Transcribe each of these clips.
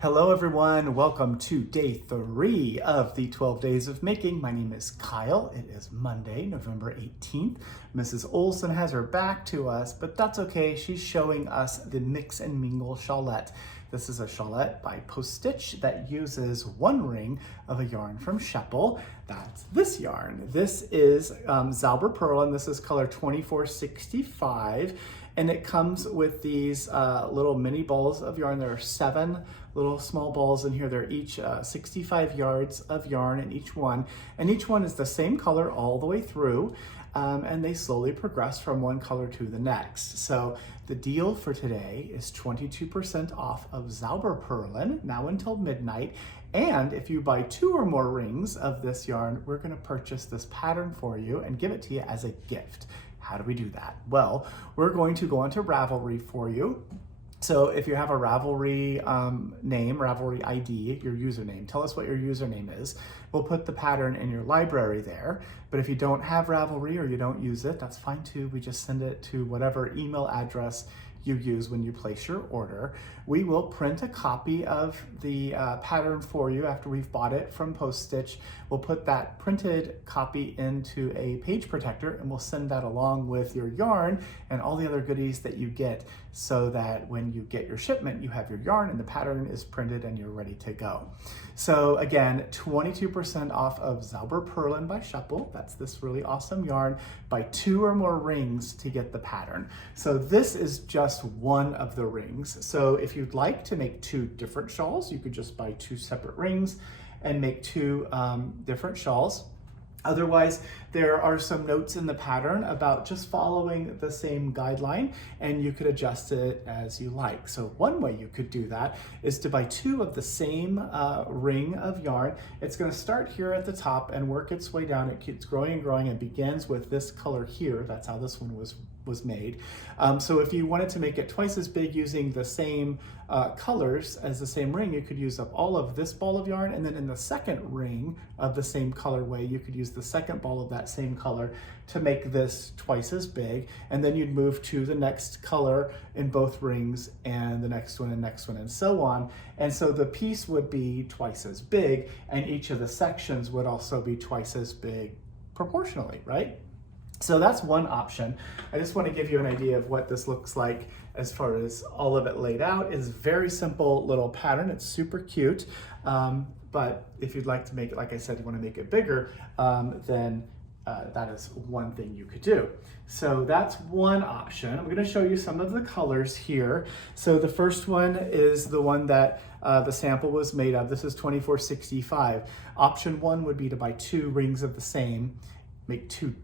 Hello everyone, welcome to day 3 of the 12 days of making. My name is Kyle. It is Monday, November 18th. Mrs. Olson has her back to us, but that's okay. She's showing us the Mix and Mingle Shawlette. This is a shawlette by Post Stitch that uses one ring of a yarn from Scheppel. That's this yarn. This is Zauber Pearl, and this is color 2465. And it comes with these little mini balls of yarn. There are 7 little small balls in here. They're each 65 yards of yarn in each one. And each one is the same color all the way through. And they slowly progress from one color to the next. So the deal for today is 22% off of Zauberperlen, now until midnight. And if you buy 2 or more rings of this yarn, we're gonna purchase this pattern for you and give it to you as a gift. How do we do that? Well, we're going to go onto Ravelry for you. So if you have a Ravelry name, Ravelry ID, your username, tell us what your username is. We'll put the pattern in your library there. But if you don't have Ravelry or you don't use it, that's fine too. We just send it to whatever email address you use when you place your order. We will print a copy of the pattern for you after we've bought it from Post Stitch. We'll put that printed copy into a page protector and we'll send that along with your yarn and all the other goodies that you get, so that when you get your shipment, you have your yarn and the pattern is printed and you're ready to go. So again, 22% off of Zauberperlen by Scheppel. That's this really awesome yarn. Buy 2 or more rings to get the pattern. So this is just one of the rings. So if you'd like to make 2 different shawls, you could just buy 2 separate rings and make 2 different shawls. Otherwise, there are some notes in the pattern about just following the same guideline, and you could adjust it as you like. So one way you could do that is to buy 2 of the same ring of yarn. It's going to start here at the top and work its way down. It keeps growing and growing and begins with this color here. That's how this one was made. So if you wanted to make it twice as big using the same colors as the same ring, you could use up all of this ball of yarn, and then in the second ring of the same colorway, you could use the second ball of that same color to make this twice as big, and then you'd move to the next color in both rings and the next one and so on. And so the piece would be twice as big, and each of the sections would also be twice as big proportionally, right? So that's one option. I just want to give you an idea of what this looks like as far as all of it laid out. It's a very simple little pattern. It's super cute. But if you'd like to make it, like I said, you want to make it bigger, then that is one thing you could do. So that's one option. I'm going to show you some of the colors here. So the first one is the one that the sample was made of. This is 2465. Option 1 would be to buy 2 rings of the same, make two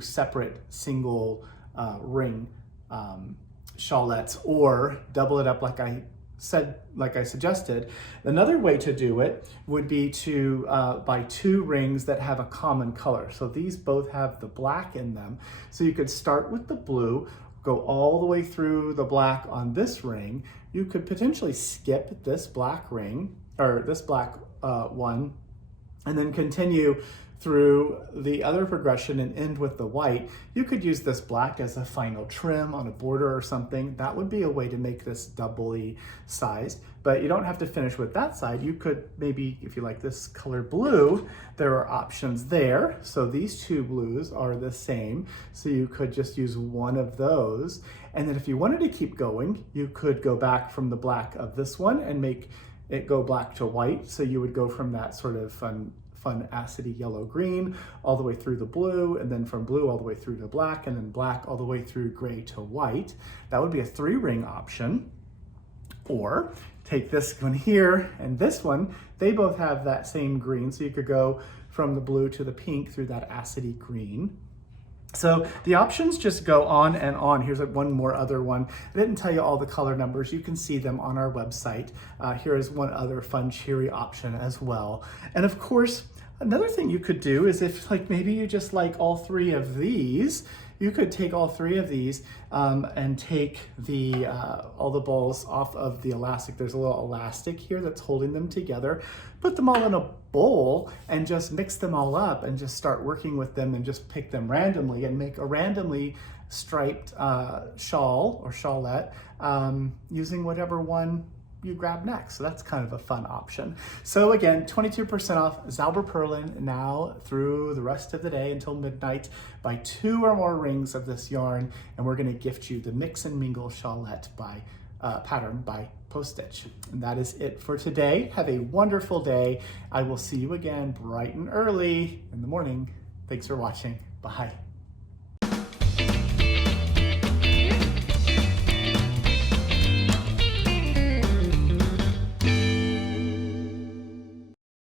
separate single ring shawlettes, or double it up like I suggested. Another way to do it would be to buy 2 rings that have a common color. So these both have the black in them. So you could start with the blue, go all the way through the black on this ring. You could potentially skip this black ring, or this black one, and then continue through the other progression and end with the white. You could use this black as a final trim on a border or something. That would be a way to make this doubly sized, but you don't have to finish with that side. You could maybe, if you like this color blue, there are options there. So these 2 blues are the same. So you could just use one of those. And then if you wanted to keep going, you could go back from the black of this one and make it go black to white. So you would go from that sort of fun acidy yellow green all the way through the blue, and then from blue all the way through to black, and then black all the way through gray to white. That would be a 3-ring option. Or take this one here and this one, they both have that same green, so you could go from the blue to the pink through that acidy green. So the options just go on and on. Here's one more other one. I didn't tell you all the color numbers. You can see them on our website. Here is one other fun, cheery option as well. And of course, another thing you could do is if maybe you just like all 3 of these, you could take all 3 of these and take all the balls off of the elastic. There's a little elastic here that's holding them together. Put them all in a bowl and just mix them all up and just start working with them and just pick them randomly and make a randomly striped shawl or shawlette using whatever one you grab next. So that's kind of a fun option. So again, 22% off Zauberperlen now through the rest of the day until midnight. Buy 2 or more rings of this yarn, and we're gonna gift you the Mix and Mingle Shawlette by pattern by Post Stitch. And that is it for today. Have a wonderful day. I will see you again bright and early in the morning. Thanks for watching. Bye.